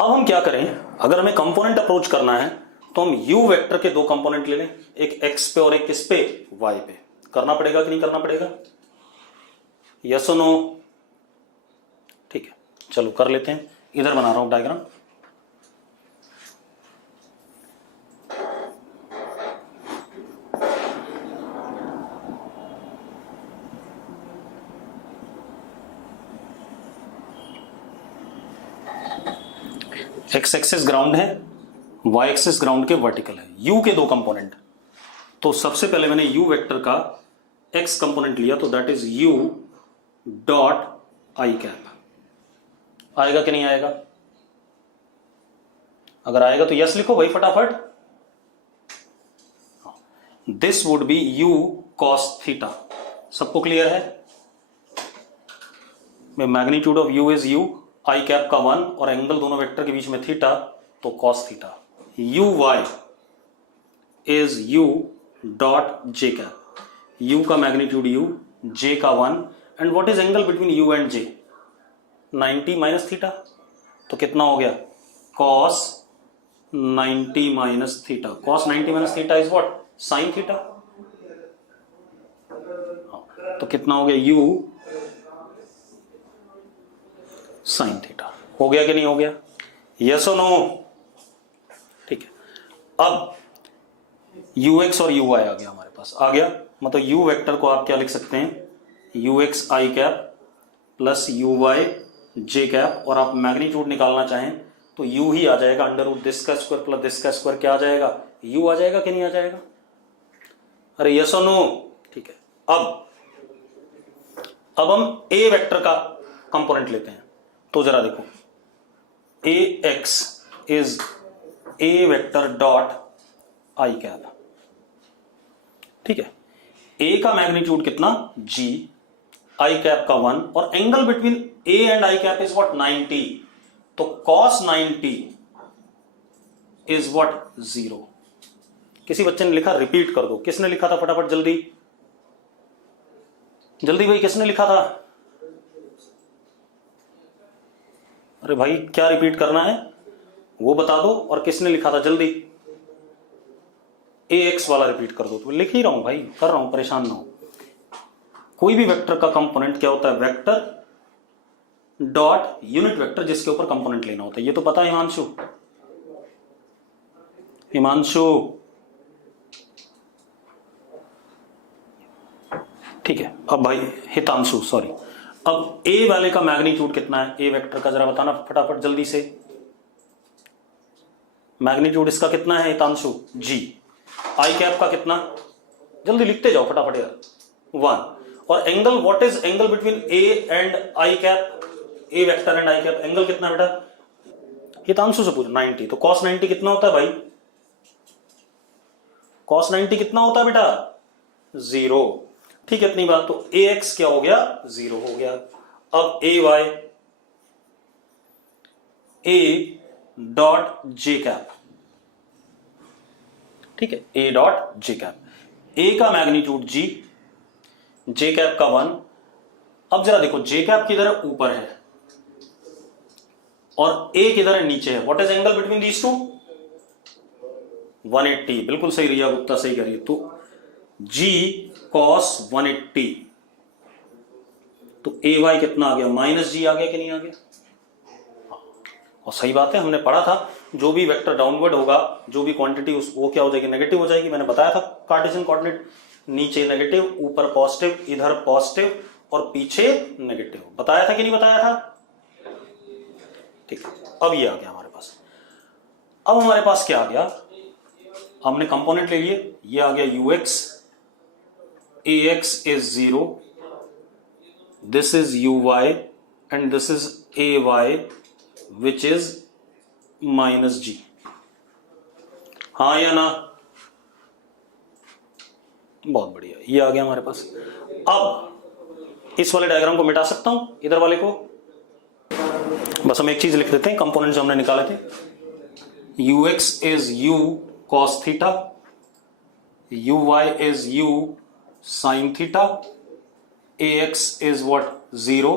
अब हम क्या करें, अगर हमें कंपोनेंट अप्रोच करना है तो हम u वेक्टर के दो कंपोनेंट ले लें, एक x पे और एक किस पे, y पे। करना पड़ेगा कि नहीं करना पड़ेगा, यस और नो? ठीक है, चलो कर लेते हैं। इधर बना रहा हूं डायग्राम। एक्स एक्सिस ग्राउंड है, वाई एक्सिस ग्राउंड के वर्टिकल है, u के दो कंपोनेंट। तो सबसे पहले मैंने u वेक्टर का x कंपोनेंट लिया, तो that is u dot i cap. आएगा कि नहीं आएगा? अगर आएगा तो यस लिखो भाई फटाफट। This would be u cos theta. सबको क्लियर है? Magnitude of u is u, I cap का 1 और एंगल दोनों वेक्टर के बीच में थीटा, तो cos theta. u y is u dot j cap. u का मैग्नीट्यूड u, j का 1, and what is angle between u and j? 90 minus theta. तो कितना हो गया? cos 90 minus theta. cos 90 minus theta is what? sin theta. तो कितना हो गया? u sin theta. हो गया कि नहीं हो गया? यस और नो? ठीक है, अब ux और uy आ गया हमारे पास। आ गया मतलब u वेक्टर को आप क्या लिख सकते हैं? ux i cap plus uy j cap, और आप मैग्नीट्यूड निकालना चाहें तो u ही आ जाएगा, अंडर रूट दिस का स्क्वायर प्लस दिस का स्क्वायर। क्या आ जाएगा? u आ जाएगा कि नहीं आ जाएगा? अरे यस और नो? ठीक है, अब हम a वेक्टर का कंपोनेंट लेते हैं। तो जरा देखो, ax is a vector dot i cap. ठीक है, a का मैग्नीट्यूड कितना? g, आई कैप का 1, और angle between a and I cap is what? 90। तो cos 90 इज व्हाट? 0। किसी बच्चे ने लिखा, रिपीट कर दो। किसने लिखा था? फटाफट जल्दी जल्दी भाई, किसने लिखा था? अरे भाई क्या रिपीट करना है वो बता दो, और किसने लिखा था जल्दी? ax वाला रिपीट कर दो। तो लिख ही रहा हूं भाई, कर रहा हूं, परेशान ना हो। कोई भी वेक्टर का कंपोनेंट क्या होता है? वेक्टर डॉट यूनिट वेक्टर जिसके ऊपर कंपोनेंट लेना होता है। ये तो पता है हिमांशु? हिमांशु ठीक है। अब भाई हितांशु, सॉरी। अब a वाले का मैग्नीट्यूड कितना है? a वेक्टर का जरा बताना फटाफट जल्दी से। मैग्नीट्यूड इसका कितना है हितांशु? g। आई कैप का कितना? जल्दी लिखते जाओ फटाफट यार। 1। और angle, what is angle between a and I cap? a vector and I cap angle कितना बेटा? हितांशु से पूछ। 90। तो cos 90 कितना होता है भाई? cos 90 कितना होता है बेटा? 0। ठीक है, इतनी बात। तो ax क्या हो गया? 0 हो गया। अब ay a dot j cap. ठीक है, a dot j cap. a का मैग्नीट्यूड g, जे कैप का 1। अब जरा देखो, जे कैप किधर है? ऊपर है, और a किधर है? नीचे है। What is angle between these two? 180। बिल्कुल सही, रिया गुप्ता सही करिए। तो g cos 180। तो ए वाई कितना आ गया? माइनस जी आ गया कि नहीं आ गया? और सही बात है, हमने पढ़ा था जो भी वेक्टर डाउनवर्ड होगा, जो भी क्वांटिटी वो क्या हो जाएगी? नेगेटिव हो जाएगी। मैंने बताया था कार्टेशियन कोऑर्डिनेट, नीचे नेगेटिव, ऊपर पॉजिटिव, इधर पॉजिटिव और पीछे नेगेटिव। बताया था कि नहीं बताया था? ठीक है, अब ये आ गया हमारे पास। अब हमारे पास क्या आ गया? हमने कंपोनेंट ले लिए, ये आ गया ux, ax is 0, this is uy and this is ay which is minus g। हाँ या ना? बहुत बढ़िया, ये आ गया हमारे पास। अब इस वाले डायग्राम को मिटा सकता हूं, इधर वाले को। बस हम एक चीज लिख देते हैं, कंपोनेंट जो हमने निकाले थे। ux is u cos theta, uy is u sin theta, ax is what? 0,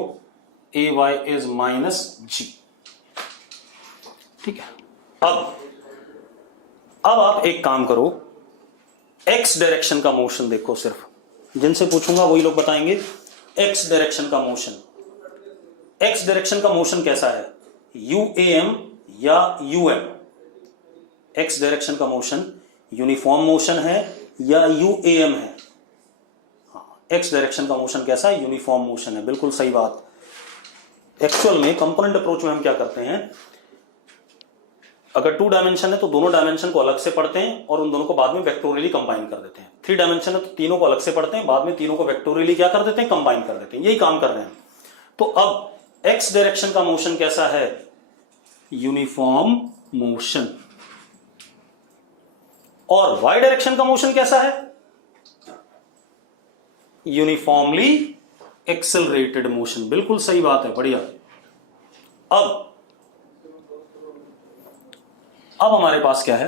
ay is minus g। ठीक है। अब आप एक काम करो, एक्स डायरेक्शन का मोशन देखो, सिर्फ जिनसे पूछूंगा वही लोग बताएंगे एक्स डायरेक्शन का मोशन। एक्स डायरेक्शन का मोशन कैसा है, यूएम या यूएम? एक्स डायरेक्शन का मोशन यूनिफॉर्म मोशन है या यूएम है? एक्स डायरेक्शन का मोशन कैसा है, यूनिफॉर्म मोशन है, बिल्कुल सही बात। एक्चुअल में कंपोनेंट अप्रोच में हम क्या करते हैं, अगर 2 डायमेंशन है तो दोनों डायमेंशन को अलग से पढ़ते हैं और उन दोनों को बाद में वेक्टोरियली कंबाइन कर देते हैं। 3 डायमेंशन है तो तीनों को अलग से पढ़ते हैं, बाद में तीनों को वेक्टोरियली क्या कर देते हैं, कंबाइन कर देते हैं। यही काम कर रहे हैं। तो अब एक्स डायरेक्शन का मोशन कैसा है, यूनिफॉर्म मोशन। और वाई डायरेक्शन का मोशन कैसा है, यूनिफॉर्मली एक्सेलरेटेड मोशन। बिल्कुल सही बात है, बढ़िया। अब हमारे पास क्या है,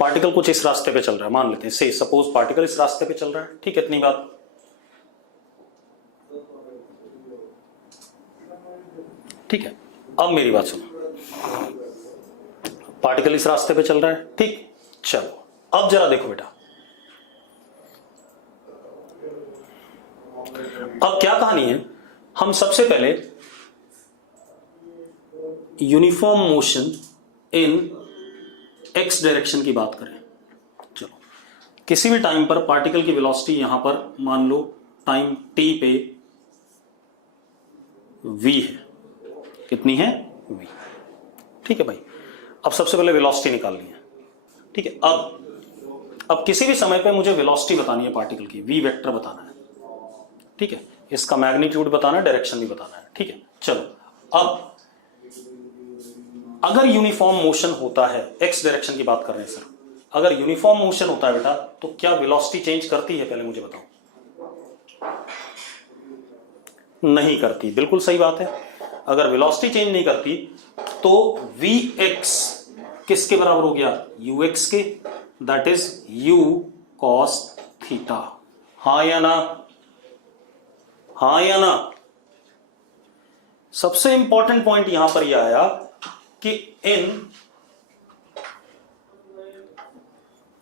पार्टिकल कुछ इस रास्ते पे चल रहा है, मान लेते हैं से सपोज पार्टिकल इस रास्ते पे चल रहा है, ठीक है, इतनी बात। ठीक है, अब मेरी बात सुनो, पार्टिकल इस रास्ते पे चल रहा है, ठीक, चलो अब जरा देखो बेटा, अब क्या कहानी है, हम सबसे पहले uniform motion in x direction की बात करें। चलो, किसी भी टाइम पर पार्टिकल की वेलोसिटी यहां पर मान लो टाइम टी पे v है, कितनी है, v, ठीक है भाई। अब सबसे पहले वेलोसिटी निकालनी है, ठीक है। अब किसी भी समय पे मुझे वेलोसिटी बतानी है पार्टिकल की, v वेक्टर बताना है, ठीक है, इसका मैग्नीट्यूड बताना है, डायरेक्शन भी बताना है, ठीक है। चलो, अब अगर यूनिफॉर्म मोशन होता है, एक्स डायरेक्शन की बात कर रहे हैं सर, अगर यूनिफॉर्म मोशन होता है बेटा तो क्या वेलोसिटी चेंज करती है, पहले मुझे बताओ। नहीं करती, बिल्कुल सही बात है। अगर वेलोसिटी चेंज नहीं करती तो vx किसके बराबर हो गया, ux के, that is u cos theta. हाँ या ना, हाँ या ना। सबसे इंपॉर्टेंट पॉइंट यहां पर यह आया कि in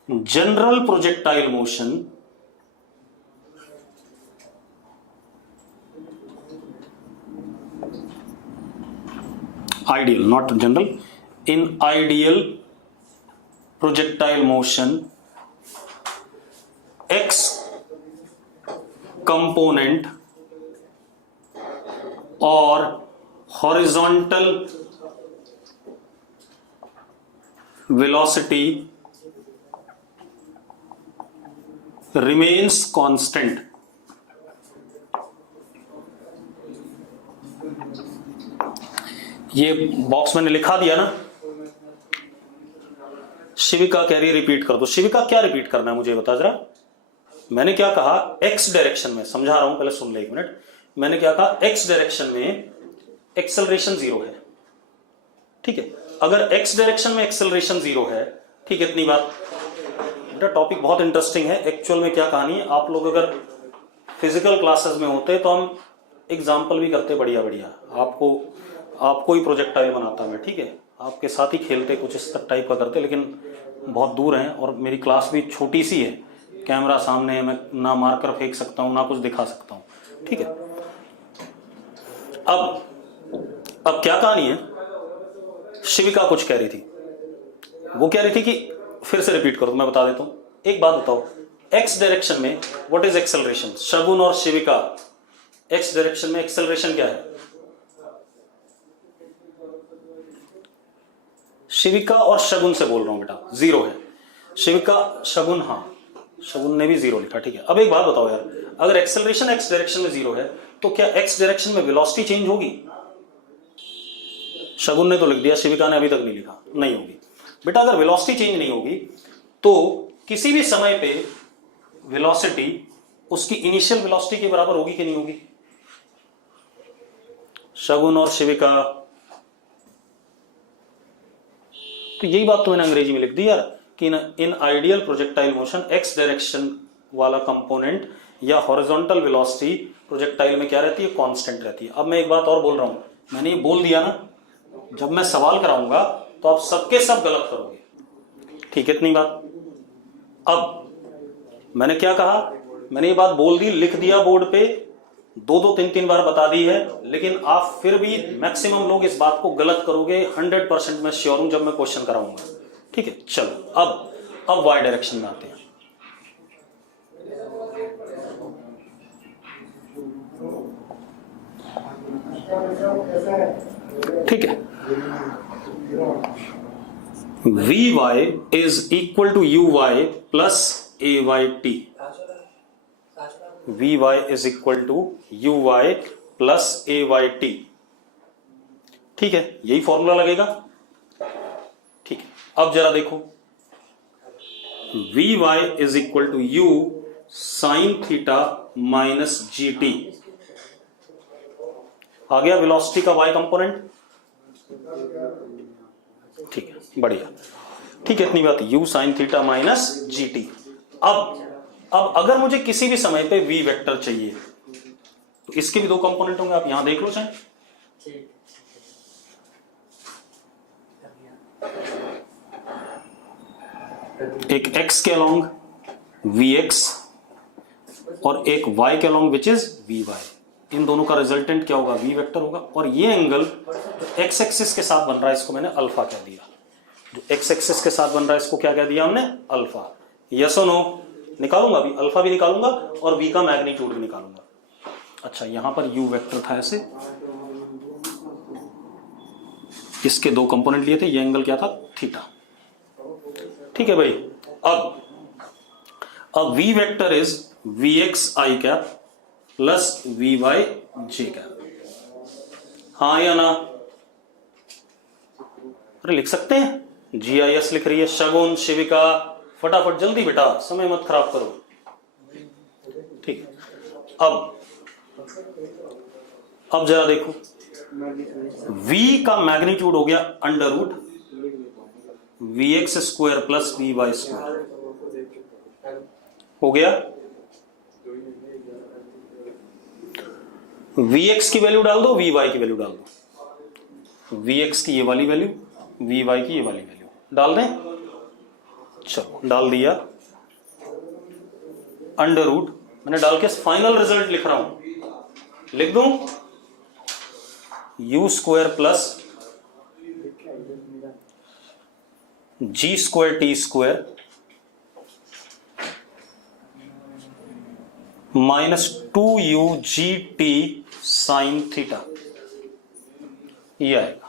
general projectile motion ideal, not general, in ideal projectile motion x component और हॉरिजॉन्टल velocity remains constant। ये बॉक्स मैंने लिखा दिया ना, शिविका कह रही है रिपीट कर दो। शिविका क्या रिपीट करना है मुझे बता जरा। मैंने क्या कहा, एक्स डायरेक्शन में, समझा रहा हूं, पहले सुन ले एक मिनट। मैंने क्या कहा, एक्स डायरेक्शन में एक्सेलरेशन 0 है, ठीक है। अगर एक्स डायरेक्शन में एक्सेलरेशन 0 है, ठीक है, इतनी बात। बेटा टॉपिक बहुत इंटरेस्टिंग है। एक्चुअल में क्या कहानी है, आप लोग अगर फिजिकल क्लासेस में होते तो हम एग्जाम्पल भी करते बढ़िया बढ़िया, आपको ही प्रोजेक्टाइल बनाता मैं, ठीक है, आपके साथ ही खेलते, कुछ इस टाइप का करते, लेकिन बहुत दूर हैं और मेरी क्लास भी छोटी सी है, कैमरा सामने है, मैं ना मार्कर फेंक सकता हूँ ना कुछ दिखा सकता हूँ, ठीक है। अब क्या कहानी है, शिविका कुछ कह रही थी, वो कह रही थी कि फिर से रिपीट करो, मैं बता देता हूं। एक बात बताओ, एक्स डायरेक्शन में व्हाट इज एक्सेलरेशन, शगुन और शिविका, एक्स डायरेक्शन में एक्सेलरेशन क्या है, शिविका और शगुन से बोल रहा हूं बेटा, 0 है। शिविका, शगुन, हाँ शगुन ने भी 0 लिखा, ठीक है। अब एक बात बताओ यार, अगर एक्सेलरेशन एक्स डायरेक्शन में 0 है तो क्या एक्स डायरेक्शन में वेलोसिटी चेंज होगी? शगुन ने तो लिख दिया, शिविका ने अभी तक नहीं लिखा, नहीं होगी बेटा। अगर वेलोसिटी चेंज नहीं होगी तो किसी भी समय पे वेलोसिटी उसकी इनिशियल वेलोसिटी के बराबर होगी कि नहीं होगी? शगुन और शिविका, तो यही बात तो मैंने अंग्रेजी में लिख दी यार कि in ideal projectile motion x direction वाला कंपोनेंट या हॉरिजॉन्टल वेलोसिटी प्रोजेक्टाइल में क्या रहती है, कांस्टेंट रहती है। अब मैं एक बात और बोल रहा हूं, मैंने ये बोल दिया ना, जब मैं सवाल कराऊंगा तो आप सबके सब गलत करोगे, ठीक है इतनी बात। अब मैंने क्या कहा, मैंने ये बात बोल दी, लिख दिया बोर्ड पे, 2-2 3-3 बार बता दी है, लेकिन आप फिर भी मैक्सिमम लोग इस बात को गलत करोगे, 100% मैं श्योर हूं जब मैं क्वेश्चन कराऊंगा, ठीक है। चलो अब वाई डायरेक्शन में आते हैं। ठीक है, v y is equal to u y plus a y t. V y is equal to u y plus a y t, ठीक है, यही फॉर्मूला लगेगा, ठीक है। अब जरा देखो, v y is equal to u sine theta minus ji t, आ गया वेलोसिटी का वाई कंपोनेंट, ठीक है, बढ़िया, ठीक है इतनी बात, u sine theta minus G T. अब अगर मुझे किसी भी समय पे v वेक्टर चाहिए तो इसके भी 2 कंपोनेंट होंगे, आप यहां देख लो चाहे, एक x के अलोंग vx और एक y के अलोंग विच इज vy, इन दोनों का रिजल्टेंट क्या होगा, v वेक्टर होगा। और ये एंगल जो x एक्सिस के साथ बन रहा है इसको मैंने अल्फा कह दिया, जो x एक्सिस के साथ बन रहा है इसको क्या कह दिया हमने, अल्फा। यस और नो, निकालूंगा अभी, अल्फा भी निकालूंगा और v का मैग्नीट्यूड भी निकालूंगा। अच्छा, यहां पर u वेक्टर था ऐसे, इसके 2 कंपोनेंट लिए थे, ये एंगल क्या था, थीटा, ठीक है भाई। अब v vector is vx i cap plus vy j cap, हाँ या ना, अरे लिख सकते हैं, GIS लिख रही है शगुन, शिविका, फटाफट जल्दी बेटा, समय मत खराब करो, ठीक है। अब जरा देखो, v का मैग्नीट्यूड हो गया under root vx square plus vy square, हो गया। vx की वैल्यू डाल दो, vy की वैल्यू डाल दो, vx की ये वाली वैल्यू, vy की ये वाली वैल्यू डाल दें, चलो डाल दिया, अंडर रूट मैंने डाल के फाइनल रिजल्ट लिख रहा हूं, लिख दूं u square plus g square T square minus 2u g t sine theta, ये आएगा।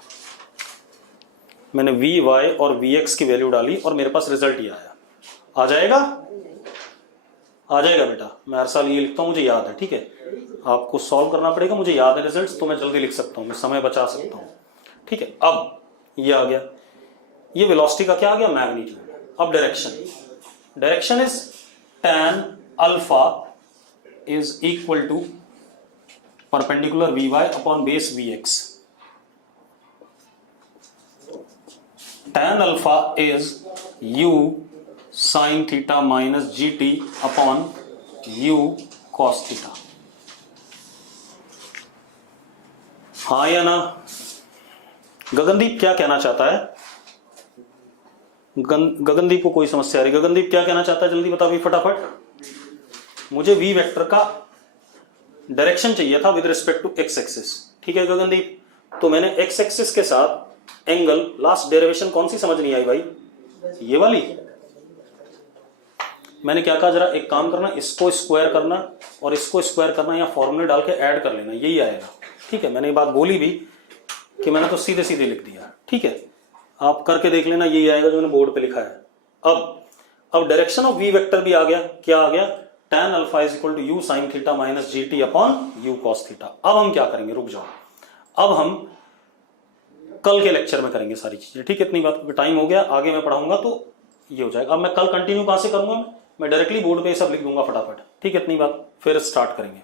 मैंने वी वाई और वी एक्स की वैल्यू डाली और मेरे पास रिजल्ट ये आया, आ जाएगा, आ जाएगा बेटा, मैं हर साल ये लिखता हूं, मुझे याद है, ठीक है। आपको सॉल्व करना पड़ेगा, मुझे याद है रिजल्ट्स, तो मैं जल्दी लिख सकता हूं, मैं समय बचा सकता हूं, ठीक है। अब ये आ गया, ये वेलोसिटी का क्या आ गया, मैग्नीट्यूड। अब direction is tan alpha is equal to perpendicular V Y upon base V X. tan alpha is u sine theta minus ji T upon u cos theta, हाँ या ना। गगनदीप क्या कहना चाहता है, गगनदीप को कोई समस्या आ रही, गगनदीप क्या कहना चाहता है, जल्दी बता भाई फटाफट। मुझे v वेक्टर का डायरेक्शन चाहिए था with respect to x axis, ठीक है गगनदीप। तो मैंने x एक्सिस के साथ एंगल, लास्ट डेरिवेशन कौन सी समझ नहीं आई भाई, ये वाली। मैंने क्या कहा, जरा एक काम करना, इसको स्क्वायर करना और इसको स्क्वायर करना, या फॉर्मूले डाल के ऐड कर लेना, यही आएगा, ठीक है। मैंने ये बात बोली भी कि मैंने तो सीधे सीधे लिख दिया, ठीक है, आप करके देख लेना, यही आएगा जो मैंने बोर्ड पे लिखा है। अब डायरेक्शन ऑफ वी वेक्टर भी आ गया, क्या आ गया, tan alpha is equal to u sine theta minus ji T upon u cos theta. अब हम क्या करेंगे, रुक जाओ, अब हम कल के लेक्चर में करेंगे सारी चीजें, ठीक है। इतनी बात, टाइम हो गया, आगे मैं पढ़ाऊंगा तो ये हो जाएगा। अब मैं कल कंटिन्यू कहां से करूंगा, मैं डायरेक्टली बोर्ड पे सब लिख दूंगा फटाफट, ठीक है। इतनी बात, फिर स्टार्ट करेंगे।